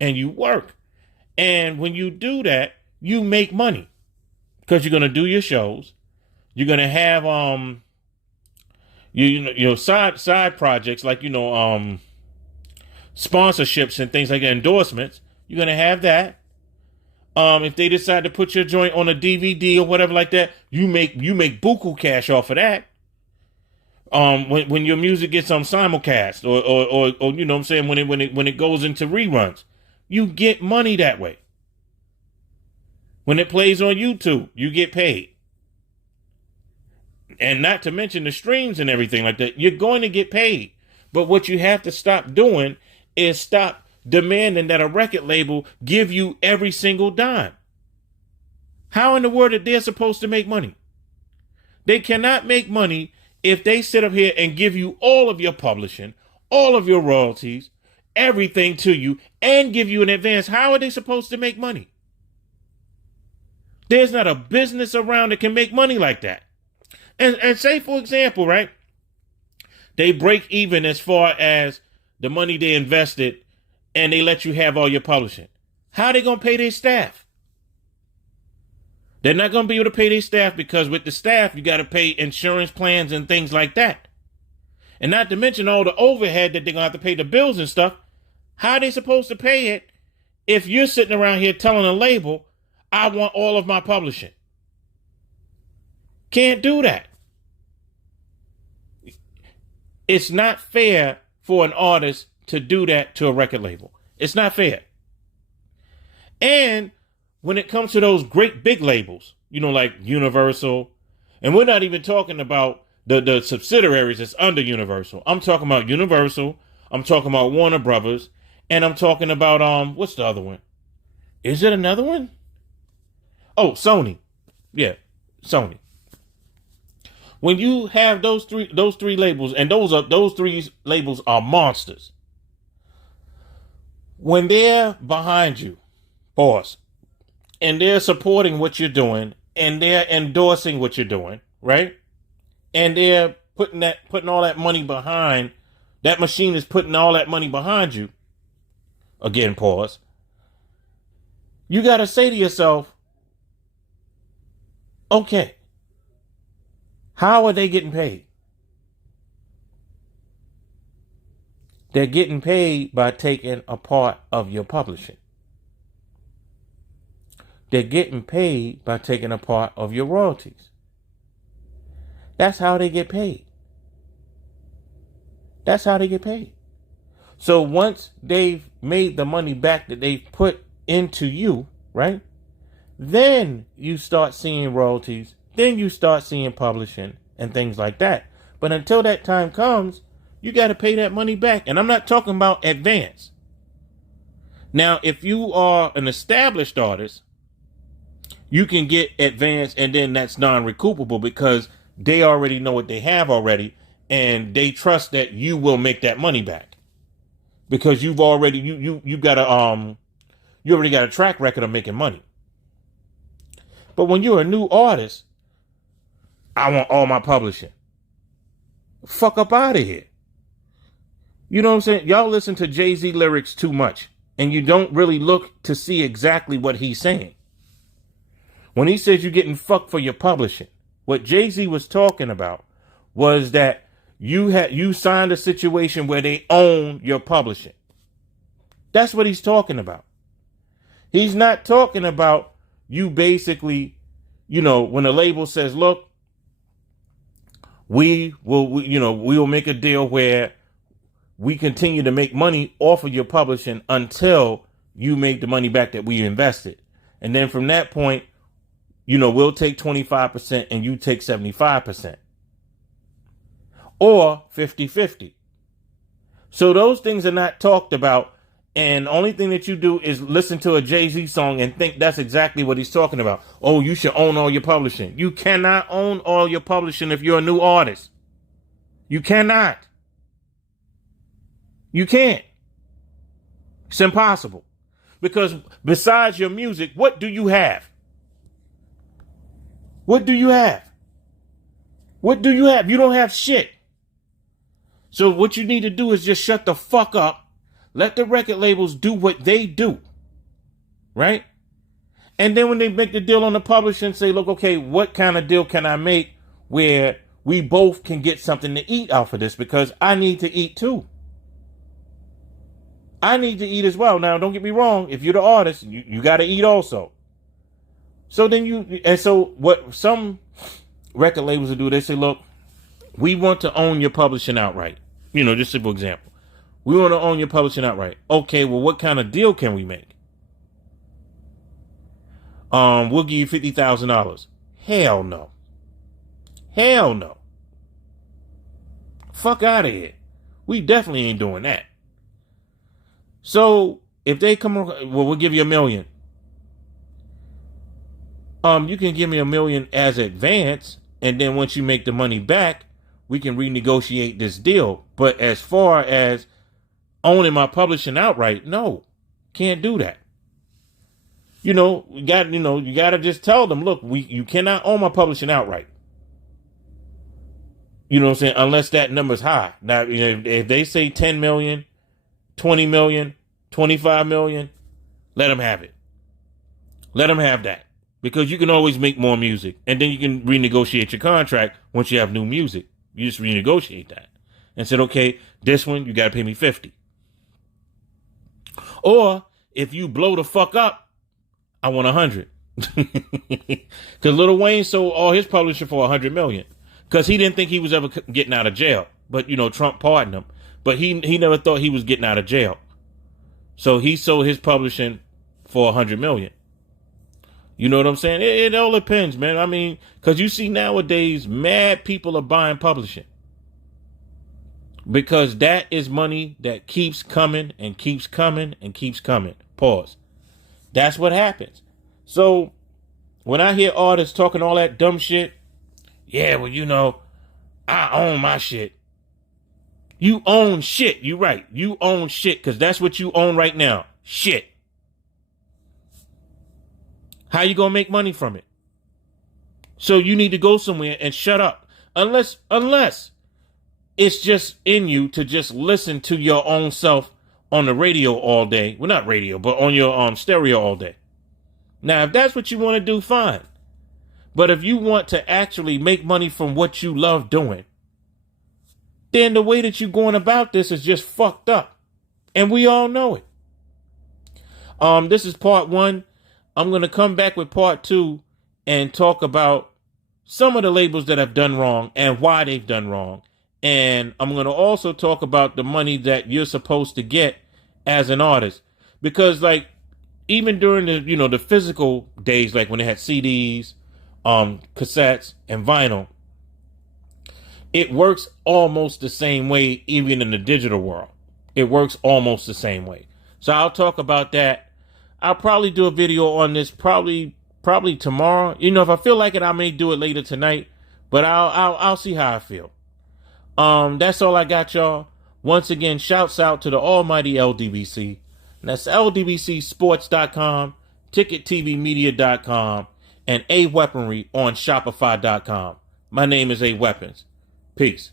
and you work. And when you do that, you make money because you're going to do your shows. You're going to have side projects like sponsorships and things like that, endorsements. You're going to have that. If they decide to put your joint on a DVD or whatever like that, you make buku cash off of that. When your music gets on simulcast or you know what I'm saying, when it goes into reruns, you get money that way. When it plays on YouTube, you get paid. And not to mention the streams and everything like that, you're going to get paid. But what you have to stop doing is stop demanding that a record label give you every single dime. How in the world are they supposed to make money? They cannot make money if they sit up here and give you all of your publishing, all of your royalties, everything to you, and give you an advance. How are they supposed to make money? There's not a business around that can make money like that. And say, for example, right, they break even as far as the money they invested and they let you have all your publishing. How are they going to pay their staff? They're not going to be able to pay their staff because with the staff, you got to pay insurance plans and things like that. And not to mention all the overhead that they're going to have to pay the bills and stuff. How are they supposed to pay it if you're sitting around here telling a label, I want all of my publishing? Can't do that. It's not fair for an artist to do that to a record label. It's not fair. And when it comes to those great big labels, like Universal, and we're not even talking about the subsidiaries that's under Universal. I'm talking about Universal. I'm talking about Warner Brothers. And I'm talking about, what's the other one? Is it another one? Oh, Sony. Yeah, Sony. When you have those three labels, and those three labels are monsters. When they're behind you, boss, and they're supporting what you're doing, and they're endorsing what you're doing, right? And they're putting all that money behind, that machine is putting all that money behind you. Again, pause. You got to say to yourself, okay, how are they getting paid? They're getting paid by taking a part of your publishing. They're getting paid by taking a part of your royalties. That's how they get paid. That's how they get paid. So once they've made the money back that they've put into you, right? Then you start seeing royalties. Then you start seeing publishing and things like that. But until that time comes, you got to pay that money back. And I'm not talking about advance. Now, if you are an established artist, you can get advance and then that's non-recoupable because they already know what they have already and they trust that you will make that money back. Because you've already you already got a track record of making money. But when you're a new artist, I want all my publishing. Fuck up out of here. You know what I'm saying? Y'all listen to Jay-Z lyrics too much, and you don't really look to see exactly what he's saying. When he says you're getting fucked for your publishing, what Jay-Z was talking about was that you signed a situation where they own your publishing. That's what he's talking about. He's not talking about you basically, when a label says, look, we will make a deal where we continue to make money off of your publishing until you make the money back that we invested. And then from that point, we'll take 25% and you take 75%. Or 50-50. So those things are not talked about. And the only thing that you do is listen to a Jay-Z song and think that's exactly what he's talking about. Oh, you should own all your publishing. You cannot own all your publishing if you're a new artist. You cannot. You can't. It's impossible. Because besides your music, what do you have? What do you have? What do you have? You don't have shit. So what you need to do is just shut the fuck up, Let the record labels do what they do, right? And then when they make the deal on the publisher and say, look, okay, what kind of deal can I make where we both can get something to eat off of this? Because I need to eat too. I need to eat as well. Now, don't get me wrong. If you're the artist, you got to eat also. So then so what some record labels will do, they say, look, we want to own your publishing outright. Just simple example. We want to own your publishing outright. Okay, well, what kind of deal can we make? We'll give you $50,000. Hell no. Hell no. Fuck out of here. We definitely ain't doing that. So if they come, well, we'll give you $1 million. You can give me $1 million as advance, and then once you make the money back, we can renegotiate this deal. But as far as owning my publishing outright, no, can't do that. You got to just tell them, look, you cannot own my publishing outright. You know what I'm saying? Unless that number's high. Now, if they say 10 million, 20 million, 25 million, let them have it. Let them have that. Because you can always make more music. And then you can renegotiate your contract once you have new music. You just renegotiate that. And said, okay, this one, you got to pay me 50. Or if you blow the fuck up, I want 100. Because Lil Wayne sold all his publishing for 100 million. Because he didn't think he was ever getting out of jail. But, Trump pardoned him. But he never thought he was getting out of jail. So he sold his publishing for 100 million. You know what I'm saying? It all depends, man. I mean, because you see nowadays, mad people are buying publishing. Because that is money that keeps coming and keeps coming and keeps coming. Pause. That's what happens. So when I hear artists talking all that dumb shit, yeah, well, I own my shit. You own shit. You're right. You own shit because that's what you own right now. Shit. How you gonna make money from it? So you need to go somewhere and shut up. Unless it's just in you to just listen to your own self on the radio all day. Well, not radio, but on your stereo all day. Now, if that's what you want to do, fine. But if you want to actually make money from what you love doing, then the way that you're going about this is just fucked up. And we all know it. This is part 1. I'm going to come back with part 2 and talk about some of the labels that have done wrong and why they've done wrong. And I'm going to also talk about the money that you're supposed to get as an artist. Because even during the physical days, like when they had CDs, cassettes and vinyl, it works almost the same way, even in the digital world. It works almost the same way. So I'll talk about that. I'll probably do a video on this probably tomorrow. If I feel like it, I may do it later tonight, but I'll see how I feel. That's all I got, y'all. Once again, shouts out to the almighty LDBC. And that's ldbcsports.com, tickettvmedia.com, and A Weaponry on Shopify.com. My name is A Weapons. Peace.